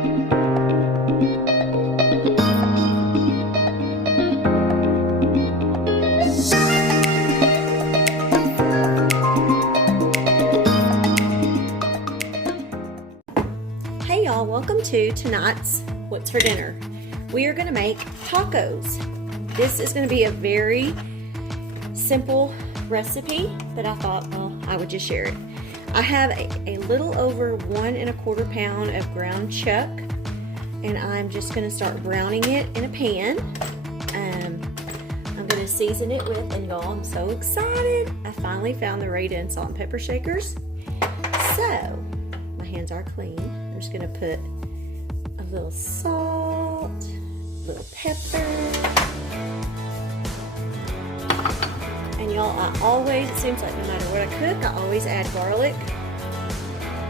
Hey y'all, welcome to tonight's What's for Dinner. We are going to make tacos. This is going to be a very simple recipe that I thought, well, I would just share it. I have a little over 1 1/4 pound of ground chuck, and I'm just going to start browning it in a pan. I'm going to season it with, and y'all, I'm so excited. I finally found the Raiden salt and pepper shakers. So, my hands are clean. I'm just going to put a little salt, a little pepper. And y'all, I always, it seems like no matter what I cook, I always add garlic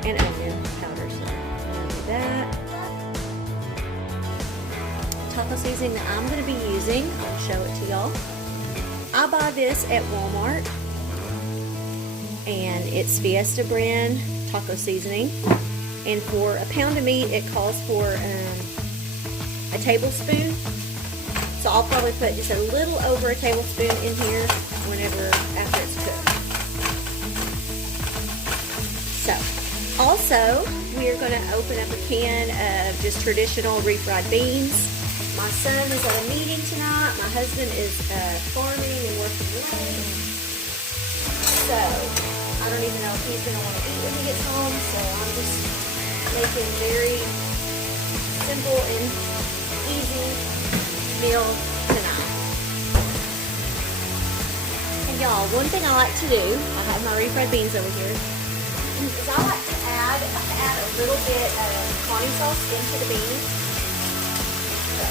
and onion powder. So I'm going to do that. Taco seasoning that I'm going to be using, I'll show it to y'all. I buy this at Walmart, and it's Fiesta brand taco seasoning. And for a pound of meat, it calls for a tablespoon. So I'll probably put just a little over a tablespoon in here whenever after it's cooked. So, also, we are going to open up a can of just traditional refried beans. My son is at a meeting tonight. My husband is farming and working away. So, I don't even know if he's going to want to eat when he gets home. So, I'm just making very simple and easy meal tonight. And y'all, one thing I like to do, I have my refried beans over here, is I like to add a little bit of Connie sauce into the beans. So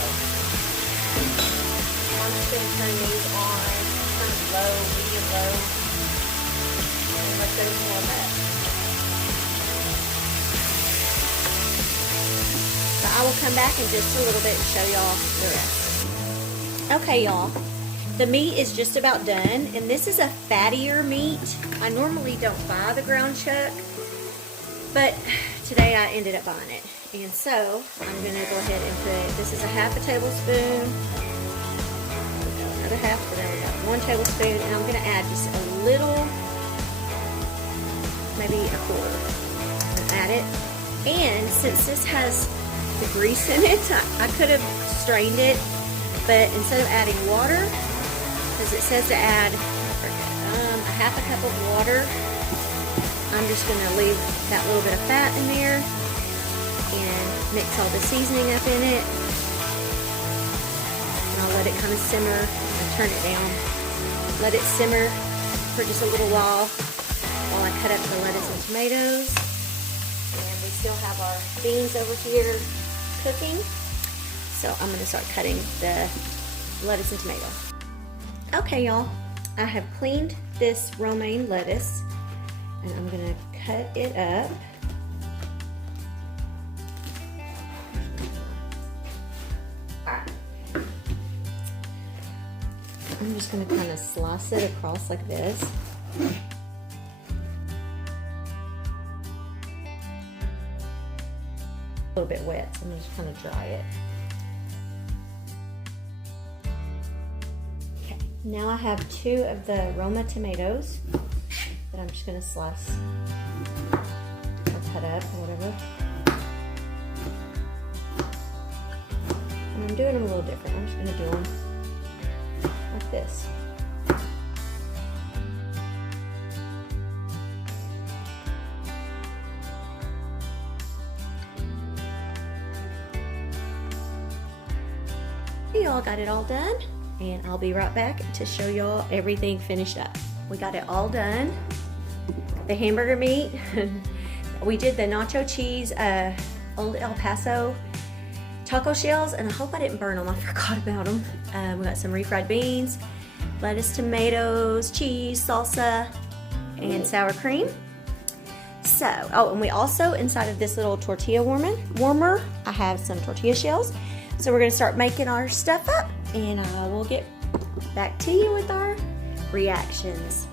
I'm just going to turn these on kind of low, medium low, and let those warm up. So I will come back in just a little bit and show y'all the rest. Okay, y'all, the meat is just about done, and this is a fattier meat. I normally don't buy the ground chuck, but today I ended up buying it. And so I'm going to go ahead and put, this is a half a tablespoon, another half, so there we go, 1 tablespoon, and I'm going to add just a little, maybe a quarter, and add it. And since this has the grease in it, I could have strained it, but instead of adding water, because it says to add a half a cup of water, I'm just going to leave that little bit of fat in there and mix all the seasoning up in it. And I'll let it kind of simmer. I'll turn it down. Let it simmer for just a little while I cut up the lettuce and tomatoes. And we still have our beans over here cooking. So I'm going to start cutting the lettuce and tomato. Okay, y'all, I have cleaned this romaine lettuce, and I'm going to cut it up. I'm just going to kind of slice it across like this. A little bit wet, so I'm just kind of dry it. Okay, now I have 2 of the Roma tomatoes that I'm just going to slice or cut up or whatever. And I'm doing them a little different. I'm just going to do them like this. Y'all got it all done, and I'll be right back to show y'all everything finished up. We got it all done. The hamburger meat, we did the nacho cheese Old El Paso taco shells, and I hope I didn't burn them. I forgot about them. We got some refried beans, lettuce, tomatoes, cheese, salsa, and sour cream. So, oh, and we also, inside of this little tortilla warmer, I have some tortilla shells. So we're going to start making our stuff up, and I will get back to you with our reactions.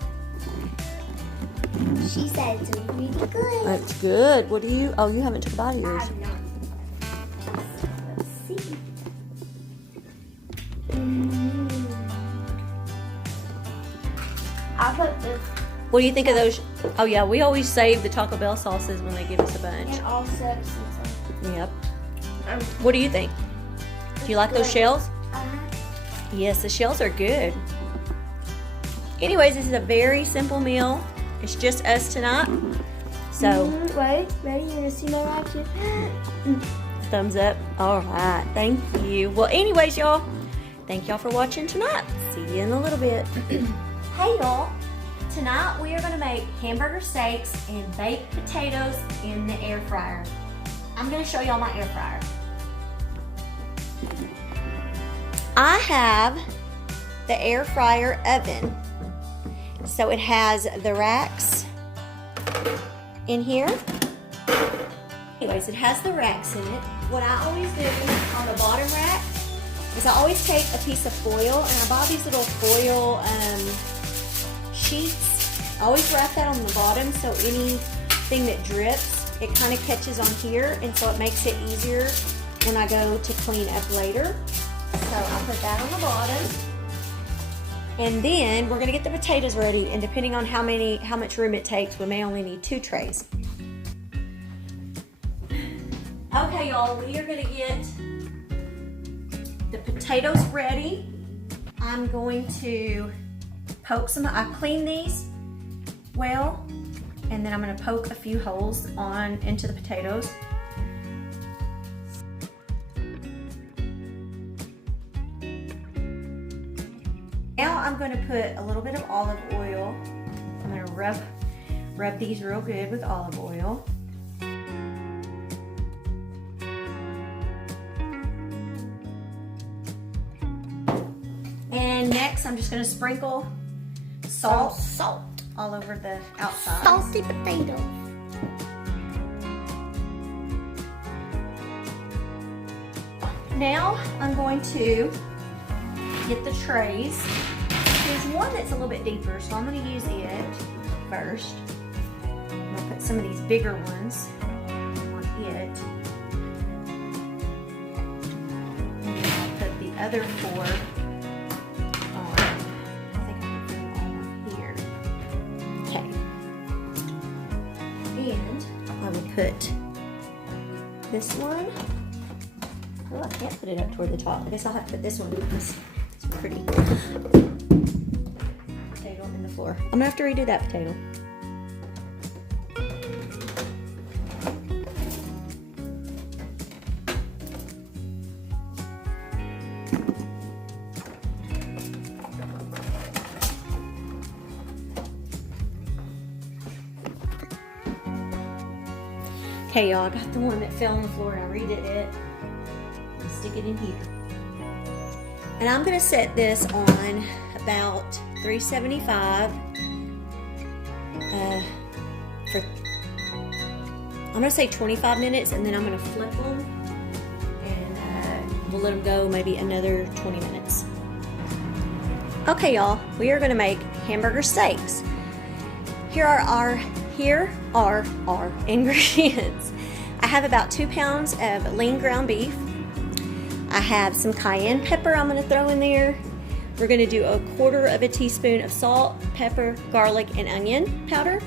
She said it's really good. That's good. What do you, oh, you haven't took a bite of yours. I have not. I'll put this. What do you think of those? Oh yeah, we always save the Taco Bell sauces when they give us a bunch. And all sets and stuff. Yep. What do you think? Do you like those shells? Yes, the shells are good. Anyways, this is a very simple meal. It's just us tonight. So, wait, ready? You're gonna see my reaction. thumbs up. All right, thank you. Well, anyways, y'all, thank y'all for watching tonight. See you in a little bit. Hey, y'all. Tonight we are gonna make hamburger steaks and baked potatoes in the air fryer. I'm gonna show y'all my air fryer. I have the air fryer oven. So it has the racks in here. Anyways, it has the racks in it. What I always do on the bottom rack is I always take a piece of foil, and I buy these little foil sheets. I always wrap that on the bottom so anything that drips, it kind of catches on here, and so it makes it easier when I go to clean up later. So I'll put that on the bottom. And then we're gonna get the potatoes ready, and depending on how much room it takes, we may only need 2 trays. Okay, y'all, we are gonna get the potatoes ready. I'm going to poke some, I cleaned these well, and then I'm gonna poke a few holes into the potatoes. Now I'm going to put a little bit of olive oil. I'm going to rub these real good with olive oil. And next I'm just going to sprinkle salt all over the outside. Salty potatoes. Now I'm going to get the trays. There's one that's a little bit deeper, so I'm going to use it first. I'm going to put some of these bigger ones on it. And then I'll put the other 4 on. I think I'm going to put them all on here. Okay. And I will put this one. Oh, I can't put it up toward the top. I guess I'll have to put this one because it's pretty. Potato in the floor. I'm gonna have to redo that potato. Okay, y'all, I got the one that fell on the floor and I redid it. And stick it in here. And I'm gonna set this on about 375 for, I'm gonna say 25 minutes, and then I'm gonna flip them and we'll let them go maybe another 20 minutes. Okay, y'all, we are gonna make hamburger steaks. Here are our ingredients. I have about 2 pounds of lean ground beef. I have some cayenne pepper I'm going to throw in there. We're going to do 1/4 teaspoon of salt, pepper, garlic, and onion powder.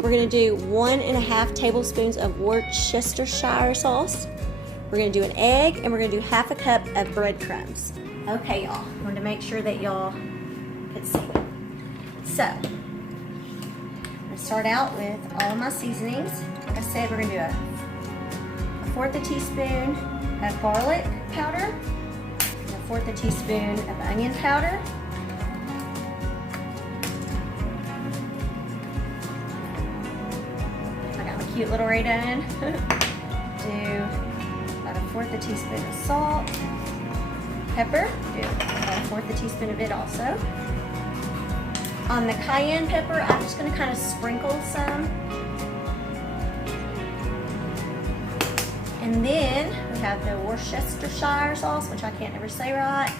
We're going to do 1.5 tablespoons of Worcestershire sauce. We're going to do an egg, and we're going to do 1/2 cup of breadcrumbs. Okay, y'all. I wanted to make sure that y'all could see. So, I'm going to start out with all of my seasonings. Like I said, we're going to do 1/4 teaspoon of garlic powder, and 1/4 teaspoon of onion powder. I got my cute little Ray done. Do about 1/4 teaspoon of salt. Pepper, do about 1/4 teaspoon of it also. On the cayenne pepper, I'm just going to kind of sprinkle some. And then we have the Worcestershire sauce, which I can't ever say right.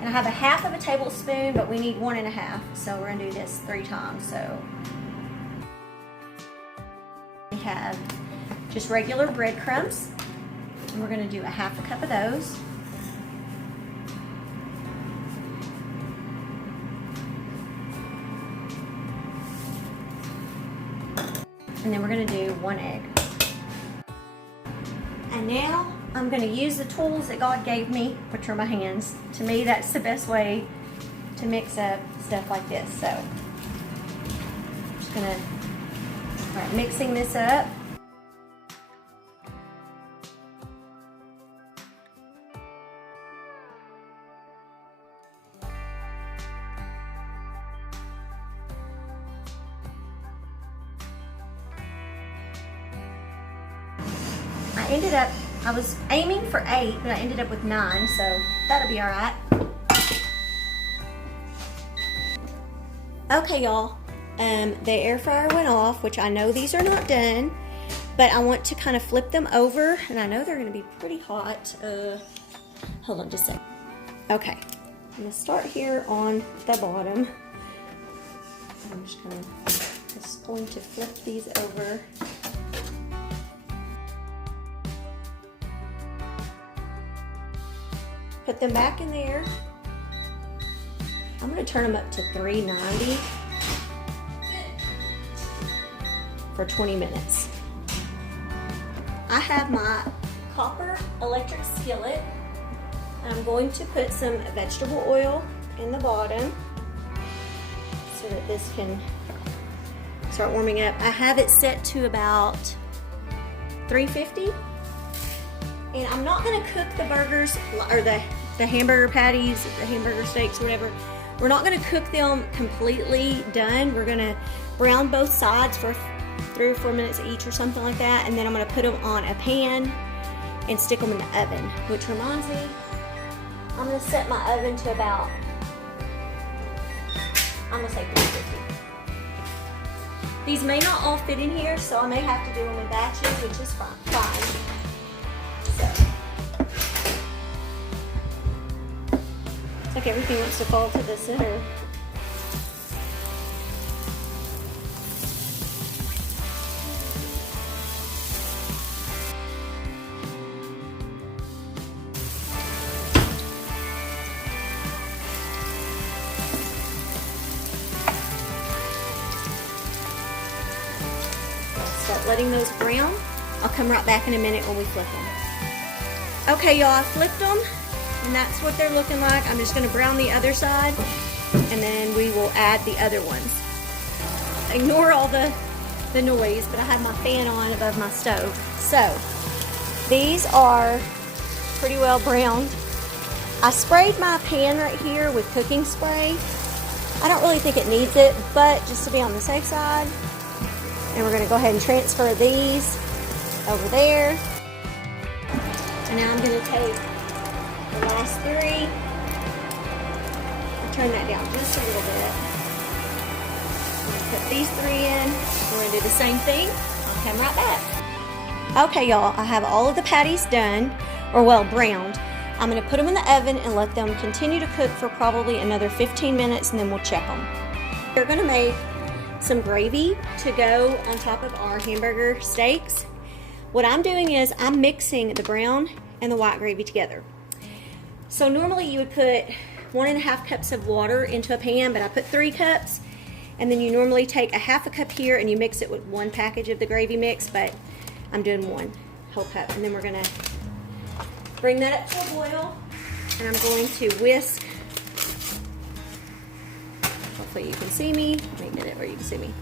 And I have 1/2 tablespoon, but we need 1.5. So we're gonna do this 3 times. So we have just regular breadcrumbs, and we're gonna do 1/2 cup of those. and then we're gonna do 1 egg. And now I'm gonna use the tools that God gave me, which are my hands. To me, that's the best way to mix up stuff like this. So I'm just gonna start mixing this up. I was aiming for 8, but I ended up with 9, so that'll be all right. Okay, y'all, the air fryer went off, which I know these are not done, but I want to kind of flip them over, and I know they're gonna be pretty hot. Hold on just a sec. Okay, I'm gonna start here on the bottom. I'm just going to flip these over. Put them back in there. I'm gonna turn them up to 390 for 20 minutes. I have my copper electric skillet. I'm going to put some vegetable oil in the bottom so that this can start warming up. I have it set to about 350. And I'm not gonna cook the burgers or the hamburger patties, the hamburger steaks, whatever. We're not gonna cook them completely done. We're gonna brown both sides for 3 or 4 minutes each or something like that. And then I'm gonna put them on a pan and stick them in the oven, which reminds me, I'm gonna set my oven to about, I'm gonna say 350. These may not all fit in here, so I may have to do them in batches, which is fine. It's like everything wants to fall to the center. Start letting those brown. I'll come right back in a minute when we flip them. Okay, y'all, I flipped them, and that's what they're looking like. I'm just gonna brown the other side, and then we will add the other ones. Ignore all the noise, but I have my fan on above my stove. So, these are pretty well browned. I sprayed my pan right here with cooking spray. I don't really think it needs it, but just to be on the safe side. And we're gonna go ahead and transfer these over there. And now I'm gonna take the last 3. I'll turn that down just a little bit. I'm gonna put these 3 in. We're gonna do the same thing. I'll come right back. Okay, y'all, I have all of the patties done, or well, browned. I'm gonna put them in the oven and let them continue to cook for probably another 15 minutes, and then we'll check them. We're gonna make some gravy to go on top of our hamburger steaks. What I'm doing is I'm mixing the brown and the white gravy together. So normally you would put 1.5 cups of water into a pan, but I put 3 cups. And then you normally take a 1/2 cup here and you mix it with 1 package of the gravy mix, but I'm doing 1 whole cup. And then we're gonna bring that up to a boil, and I'm going to whisk. Hopefully you can see me. Let me get it where you can see me.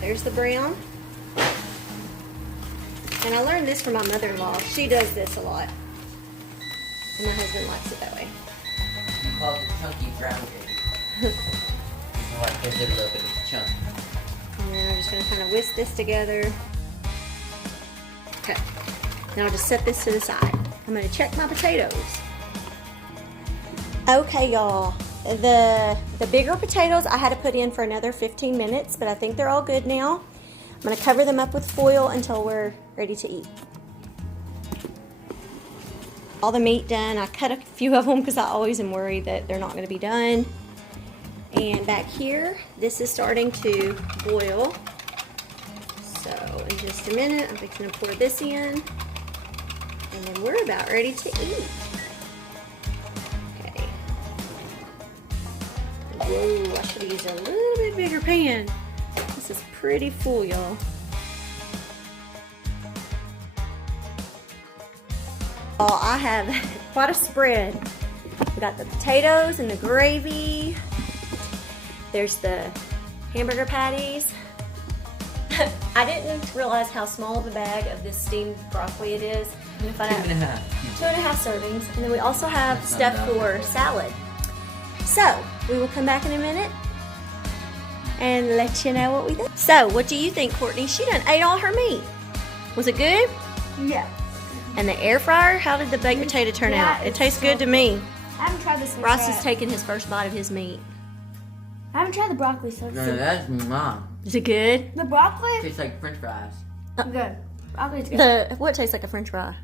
There's the brown. And I learned this from my mother-in-law. She does this a lot. And my husband likes it that way. You call it chunky brown gravy. It gives it a little bit of chunk. And then I'm just going to kind of whisk this together. Okay. Now I'll just set this to the side. I'm going to check my potatoes. Okay, y'all. The bigger potatoes I had to put in for another 15 minutes, but I think they're all good now. I'm going to cover them up with foil until we're ready to eat. All the meat done. I cut a few of them because I always am worried that they're not going to be done. And back here, this is starting to boil. So in just a minute, I'm fixing to pour this in. And then we're about ready to eat. Whoa, I should have used a little bit bigger pan. pretty full, y'all. Oh, I have quite a spread. We got the potatoes and the gravy. There's the hamburger patties. I didn't realize how small of a bag of this steamed broccoli it is. I'm gonna find out. 2.5 servings. And then we also have stuff for salad. So, we will come back in a minute and let you know what we think. So, what do you think, Courtney? She done ate all her meat. Was it good? Yeah. And the air fryer, how did the baked potato turn out? It tastes good to me. I haven't tried this. Ross is taking his first bite of his meat. I haven't tried the broccoli, so it's No, that's mom. Is it good? the broccoli. Tastes like French fries. Good. Broccoli's good. What tastes like a French fry?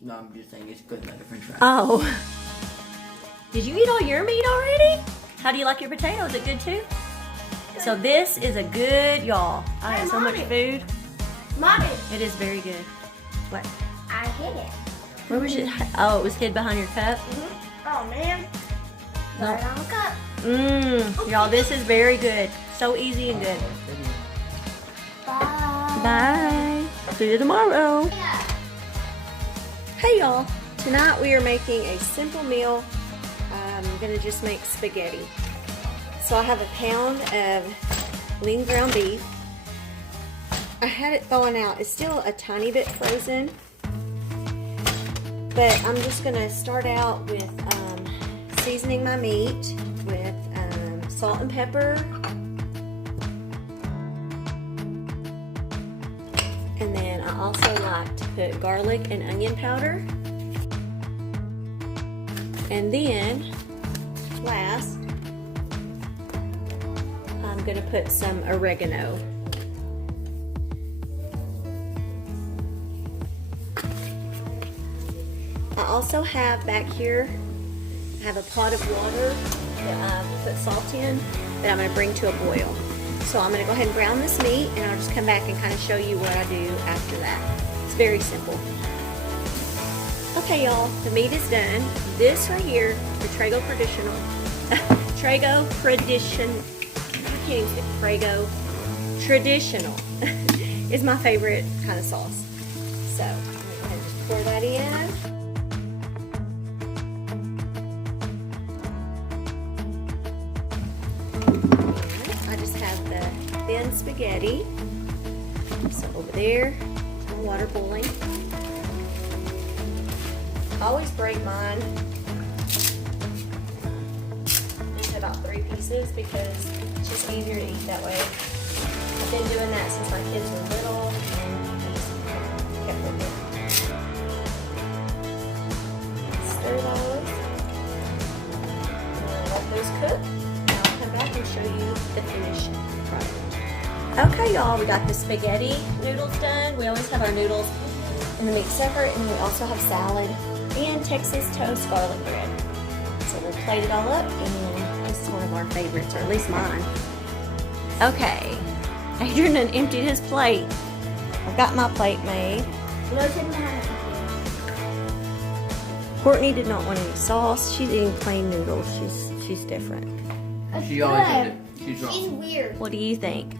No, I'm just saying it's good like a French fry. Oh. Did you eat all your meat already? How do you like your potato? Is it good too? So this is a good, y'all. I have so much food. Mommy, It is very good. What? I hit it. Where was it? Oh, it was hid behind your cup? Oh man. Right on the cup. Y'all, this is very good. So easy and good. Bye. Bye. See you tomorrow. Yeah. Hey y'all, tonight we are making a simple meal. I'm gonna just make spaghetti. So I have a pound of lean ground beef. I had it thawing out. It's still a tiny bit frozen, but I'm just gonna start out with seasoning my meat with salt and pepper. And then I also like to put garlic and onion powder. And then, last, I'm gonna put some oregano. I also have back here, I have a pot of water that I put salt in that I'm gonna bring to a boil. So I'm gonna go ahead and brown this meat, and I'll just come back and kind of show you what I do after that. It's very simple. Okay, y'all, the meat is done. This right here, the Trago Traditional, Trago Tradition, I can't even say Trago Traditional is my favorite kind of sauce. So I'm gonna go ahead and just pour that in. Thin spaghetti. So over there, my water boiling. I always break mine into about 3 pieces because it's just easier to eat that way. I've been doing that since my kids were little, and I just kept with it. Stir those. And let those cook. And I'll come back and show you the finished product. Okay, y'all, we got the spaghetti noodles done. We always have our noodles and the meat separate, and we also have salad and Texas toast garlic bread. So we'll plate it all up, and this is one of our favorites, or at least mine. Okay, Adrian done emptied his plate. I've got my plate made. Courtney did not want any sauce. She's eating plain noodles. She's different. She always did it. She's wrong. She's weird. What do you think?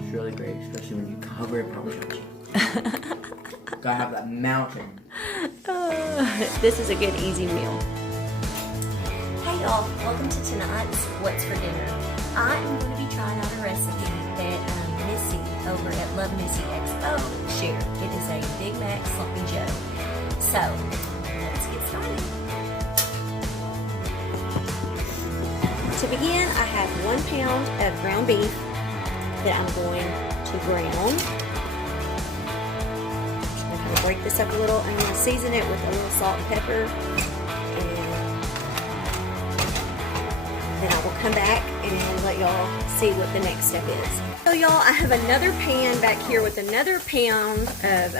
It's really great, especially when you cover it Parmesan cheese. Gotta have that mountain. This is a good, easy meal. Hey y'all, welcome to tonight's What's for Dinner. I am going to be trying out a recipe that Missy over at Love Missy Expo shared. It is a Big Mac Sloppy Joe. So, let's get started. To begin, I have 1 pound of ground beef that I'm going to brown. I'm going to kind of break this up a little. I'm going to season it with a little salt and pepper. And then I will come back and let y'all see what the next step is. So y'all, I have another pan back here with another pound of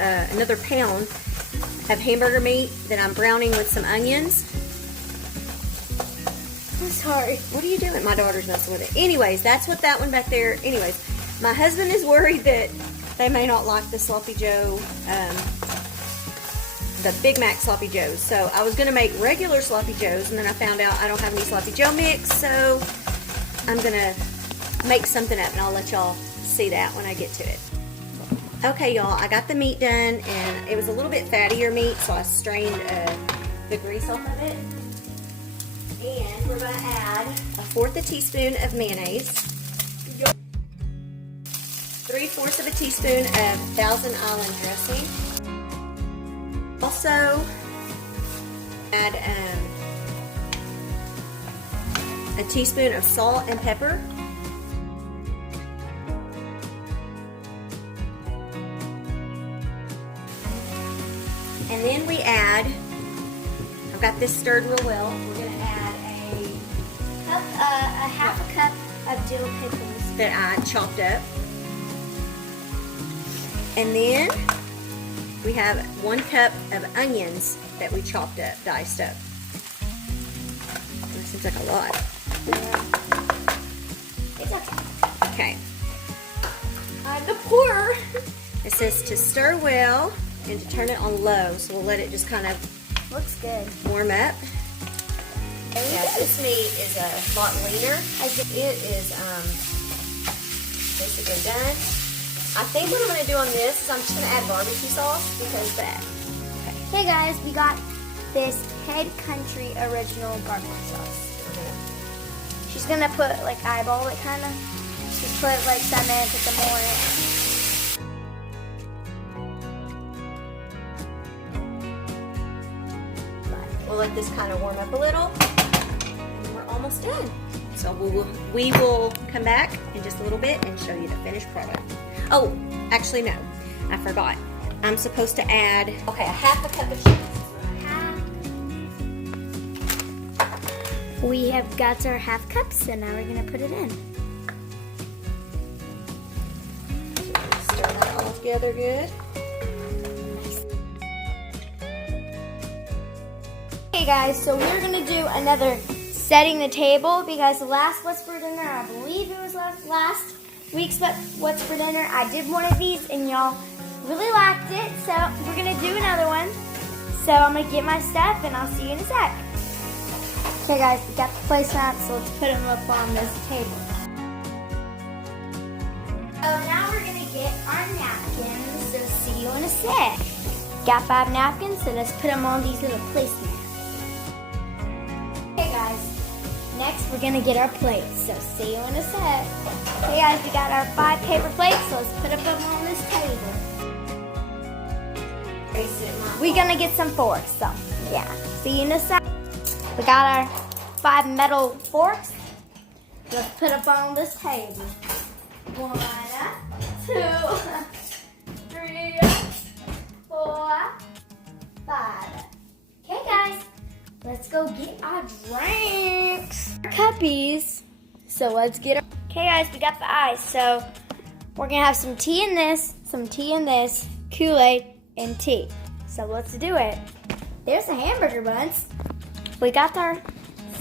hamburger meat that I'm browning with some onions. I'm sorry. What are you doing? My daughter's messing with it. Anyways, that's what that one back there. Anyways, my husband is worried that they may not like the Sloppy Joe, the Big Mac Sloppy Joes. So I was going to make regular Sloppy Joes, and then I found out I don't have any Sloppy Joe mix, so I'm going to make something up, and I'll let y'all see that when I get to it. Okay, y'all, I got the meat done, and it was a little bit fattier meat, so I strained the grease off of it. And we're going to add 1/4 teaspoon of mayonnaise, 3/4 of a teaspoon of Thousand Island dressing. Also, add a teaspoon of salt and pepper. And then we add, I've got this stirred real well, we're going to add a half a cup of dill pickles that I chopped up. And then we have 1 cup of onions that we chopped up, diced up. That seems like a lot. It's okay. Okay. The pour. It says to stir well and to turn it on low, so we'll let it just kind of Looks good. warm up. Yeah, this meat is a lot leaner. It is basically done. I think what I'm going to do on this is I'm just going to add barbecue sauce because that. Okay. Hey guys, we got this Head Country original barbecue sauce. She's gonna put like eyeball it kind of. Just put like some in, put some more in it. We'll let this kind of warm up a little, and we're almost done. So we will come back in just a little bit and show you the finished product. Oh, actually no, I forgot. I'm supposed to add, okay, a 1/2 cup of cheese. We have got our 1/2 cups, so now we're gonna put it in. Stir that all together good. Hey guys, so we're gonna do another setting the table because the last What's for Dinner, I believe it was last week's What's for Dinner, I did one of these and y'all really liked it, so we're gonna do another one. So I'm gonna get my stuff and I'll see you in a sec. Okay guys, we got the placemats, so let's put them up on this table. So now we're gonna get our napkins, so see you in a sec. Got 5 napkins, so let's put them on these little placemats. Okay guys, next we're gonna get our plates, so see you in a sec. Okay guys, we got our 5 paper plates, so let's put them on this table. We're gonna get some forks, so yeah, see you in a sec. We got our 5 metal forks. Let's put up on this table. 1, 2, 3, 4, 5. Okay guys, let's go get our drinks. Cuppies. So let's get our... Okay guys, we got the ice. So we're gonna have some tea in this, Kool-Aid, and tea. So let's do it. There's the hamburger buns. We got our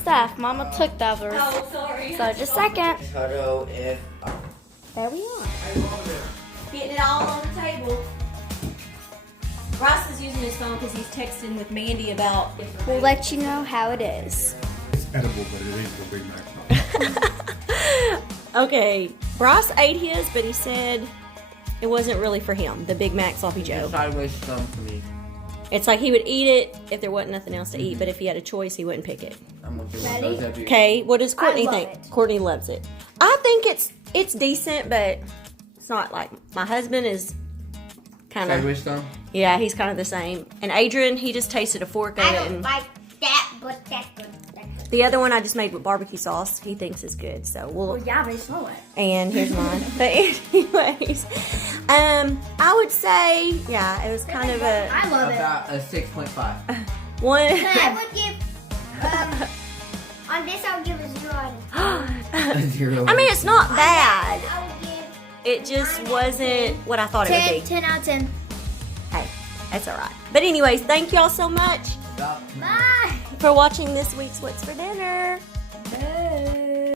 stuff. Mama took the others. Oh, sorry. So just a second. There There we are. Getting it all on the table. Ross is using his phone because he's texting with Mandy about. We'll let you know how it is. It's edible, but it ain't the Big Mac. Okay, Ross ate his, but he said it wasn't really for him. The Big Mac Sloppy Joe. Sideways thumb for me. It's like he would eat it if there wasn't nothing else to eat, but if he had a choice, he wouldn't pick it. I'm gonna do one Ready? of those every Okay, what does Courtney love think? it. Courtney loves it. I think it's decent, but it's not like my husband is kind of Sideways thumb? yeah, he's kind of the same. And Adrian, he just tasted a fork of it, and like that, but that's good. the other one I just made with barbecue sauce. He thinks is good, so we'll. Well, yeah, they smell it. And here's mine. But anyways, I would say yeah, it was kind of a I love it. About a 6.5. one. I would give, on this I'll give a 0 out of 10. 0. I mean, it's not bad. I would give It just wasn't what I thought it would 10, be. 10 out of 10. Hey, that's all right. But anyways, thank y'all so much Stop. Bye. for watching this week's What's for Dinner. Bye.